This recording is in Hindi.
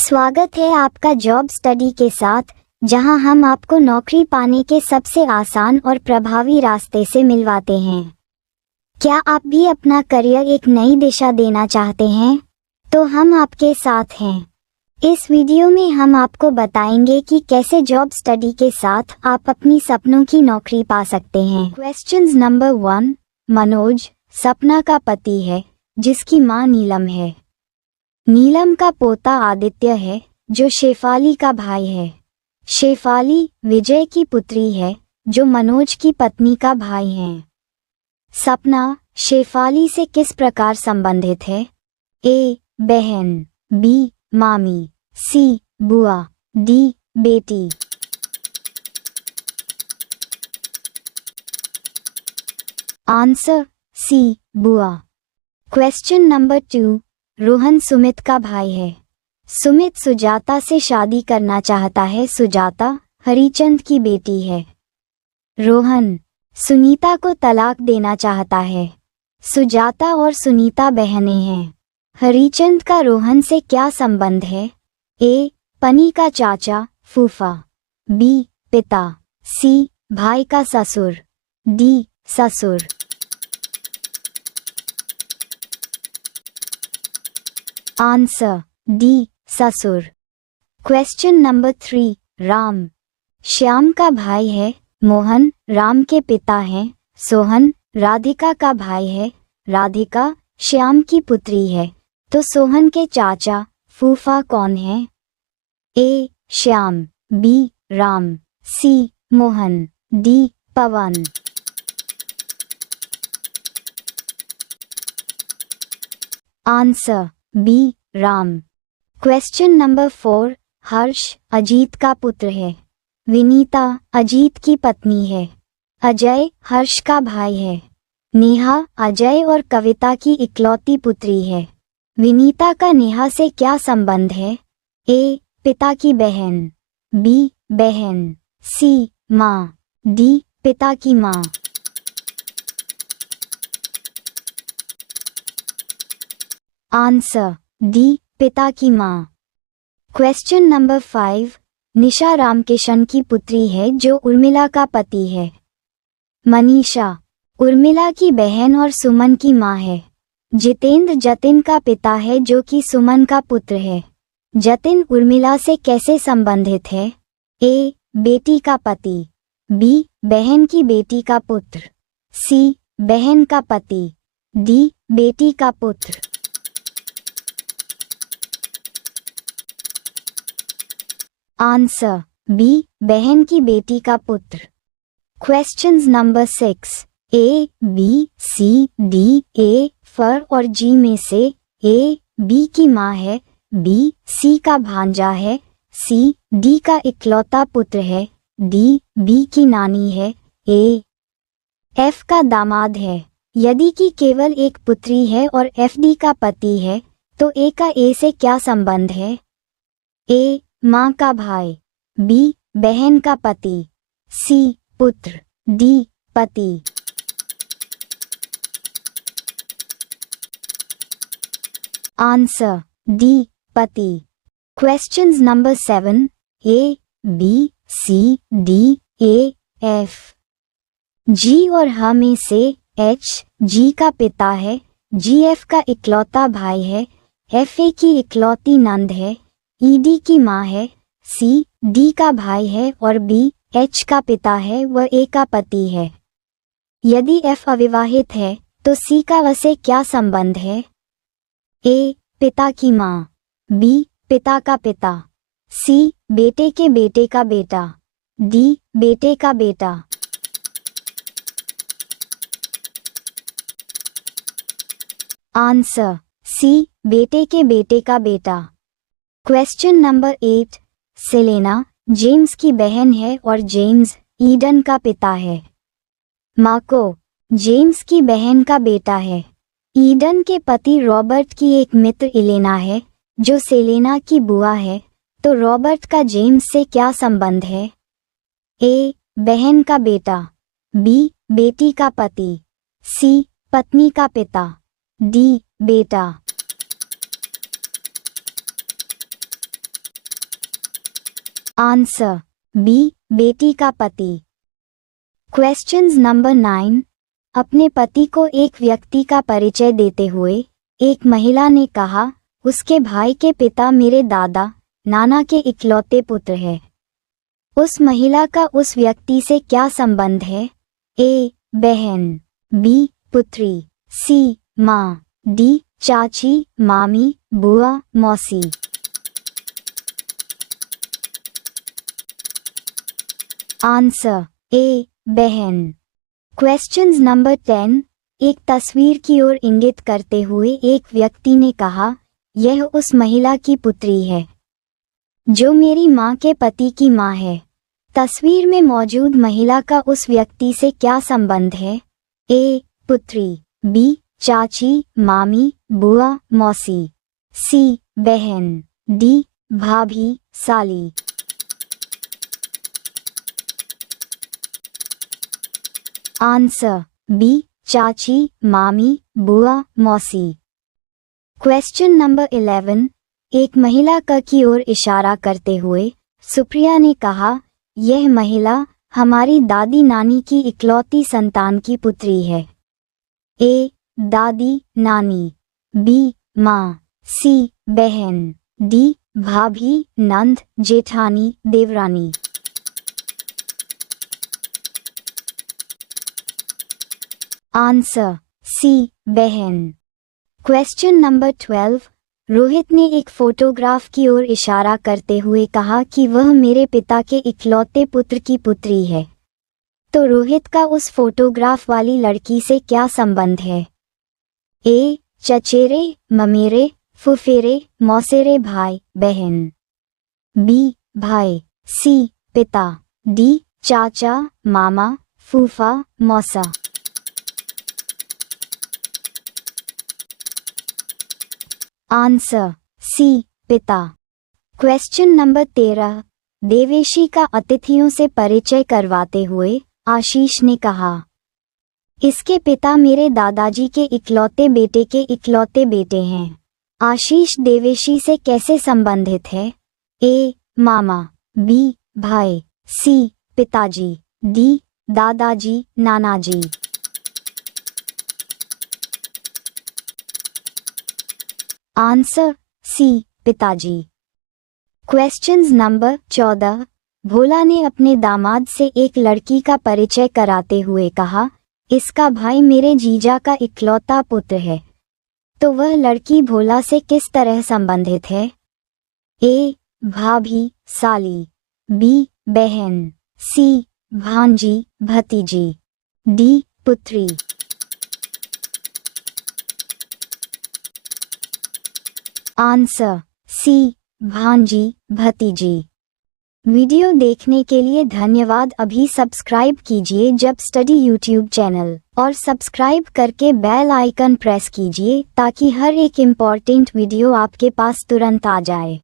स्वागत है आपका जॉब स्टडी के साथ, जहां हम आपको नौकरी पाने के सबसे आसान और प्रभावी रास्ते से मिलवाते हैं। क्या आप भी अपना करियर एक नई दिशा देना चाहते हैं? तो हम आपके साथ हैं। इस वीडियो में हम आपको बताएंगे कि कैसे जॉब स्टडी के साथ आप अपनी सपनों की नौकरी पा सकते हैं। Questions number 1। मनोज सपना का पति है, जिसकी मां नीलम है। नीलम का पोता आदित्य है, जो शेफाली का भाई है। शेफाली विजय की पुत्री है, जो मनोज की पत्नी का भाई है। सपना शेफाली से किस प्रकार संबंधित है? ए. बहन, बी. मामी, सी. बुआ, डी. बेटी। Answer C. बुआ। Question number 2। रोहन सुमित का भाई है। सुमित सुजाता से शादी करना चाहता है। सुजाता हरिचंद की बेटी है। रोहन सुनीता को तलाक देना चाहता है। सुजाता और सुनीता बहनें हैं। हरिचंद का रोहन से क्या संबंध है? ए. पनी का चाचा फूफा, बी. पिता, सी. भाई का ससुर, डी. ससुर। Answer D. ससुर। Question number 3। राम श्याम का भाई है। मोहन राम के पिता हैं। सोहन राधिका का भाई है। राधिका श्याम की पुत्री है। तो सोहन के चाचा फूफा कौन है? A. Shyam, B. Ram, C. Mohan, D. Pawan. Answer B. Ram. Question number 4। Harsh Ajit का पुत्र है। विनीता अजीत की पत्नी है। अजय हर्ष का भाई है। नेहा अजय और कविता की इकलौती पुत्री है। विनीता का नेहा से क्या संबंध है? ए. पिता की बहन, बी. बहन, सी. माँ, डी. पिता की माँ। Answer D. पिता की माँ। Question number 5। निशा रामकिशन की पुत्री है, जो उर्मिला का पति है। मनीषा उर्मिला की बहन और सुमन की माँ है। जितेंद्र जतिन का पिता है, जो कि सुमन का पुत्र है। जतिन उर्मिला से कैसे संबंधित है? ए. बेटी का पति, बी. बहन की बेटी का पुत्र, सी. बहन का पति, डी. बेटी का पुत्र। Answer B. बहन की बेटी का पुत्र। Questions number 6। A, B, C, D, A, F और जी में से ए. बी की माँ है, बी. सी का भांजा है, सी. डी का इकलौता पुत्र है, डी. बी की नानी है, ए. एफ का दामाद है। यदि कि केवल एक पुत्री है और एफ डी का पति है, तो ए का ए से क्या संबंध है? ए. माँ का भाई, बी. बहन का पति, सी. पुत्र, डी. पति। Answer D. पति। Questions number 7। A, B, C, D, E, F, G और ह में से एच जी का पिता है, जी एफ का इकलौता भाई है, एफ ए की इकलौती नंद है, ई डी की माँ है, सी. डी का भाई है और बी. एच का पिता है व ए का पति है। यदि एफ अविवाहित है, तो सी का व से क्या संबंध है? ए. पिता की माँ, बी. पिता का पिता, सी. बेटे के बेटे का बेटा, डी. बेटे का बेटा। Answer C. बेटे के बेटे का बेटा। Question number 8। सेलेना जेम्स की बहन है और जेम्स ईडन का पिता है। मार्को जेम्स की बहन का बेटा है। ईडन के पति रॉबर्ट की एक मित्र इलेना है, जो सेलेना की बुआ है। तो रॉबर्ट का जेम्स से क्या संबंध है? ए. बहन का बेटा, बी. बेटी का पति, सी. पत्नी का पिता, डी. बेटा। आंसर बी, बेटी का पति। Questions number 9। अपने पति को एक व्यक्ति का परिचय देते हुए एक महिला ने कहा, उसके भाई के पिता मेरे दादा नाना के इकलौते पुत्र हैं। उस महिला का उस व्यक्ति से क्या संबंध है? ए, बहन, बी, पुत्री, सी, माँ, डी, चाची, मामी, बुआ, मौसी। आंसर ए, बहन। Questions number 10। एक तस्वीर की ओर इंगित करते हुए एक व्यक्ति ने कहा, यह उस महिला की पुत्री है जो मेरी माँ के पति की माँ है। तस्वीर में मौजूद महिला का उस व्यक्ति से क्या संबंध है? ए, पुत्री, बी, चाची, मामी, बुआ, मौसी, सी, बहन, डी, भाभी, साली। आंसर बी, चाची, मामी, बुआ, मौसी। Question number 11। एक महिला की ओर इशारा करते हुए सुप्रिया ने कहा, यह महिला हमारी दादी नानी की इकलौती संतान की पुत्री है। ए, दादी नानी, बी, माँ, सी, बहन, डी, भाभी, नंद, जेठानी, देवरानी। आंसर सी, बहन। Question number 12। रोहित ने एक फोटोग्राफ की ओर इशारा करते हुए कहा कि वह मेरे पिता के इकलौते पुत्र की पुत्री है। तो रोहित का उस फोटोग्राफ वाली लड़की से क्या संबंध है? ए, चचेरे, ममेरे, फुफेरे, मौसेरे भाई बहन, बी, भाई, सी, पिता, डी, चाचा, मामा, फूफा, मौसा। आंसर सी, पिता। Question number 13। देवेशी का अतिथियों से परिचय करवाते हुए आशीष ने कहा, इसके पिता मेरे दादाजी के इकलौते बेटे के इकलौते बेटे हैं। आशीष देवेशी से कैसे संबंधित है? ए, मामा, बी, भाई, सी, पिताजी, डी, दादाजी, नानाजी। आंसर सी, पिताजी। Questions number 14। भोला ने अपने दामाद से एक लड़की का परिचय कराते हुए कहा, इसका भाई मेरे जीजा का इकलौता पुत्र है। तो वह लड़की भोला से किस तरह संबंधित है? ए, भाभी, साली, बी, बहन, सी, भांजी, भतीजी, डी, पुत्री। आंसर सी, भांजी, भतीजी। वीडियो देखने के लिए धन्यवाद। अभी सब्सक्राइब कीजिए जब स्टडी यूट्यूब चैनल और सब्सक्राइब करके बेल आइकन प्रेस कीजिए ताकि हर एक इम्पॉर्टेंट वीडियो आपके पास तुरंत आ जाए।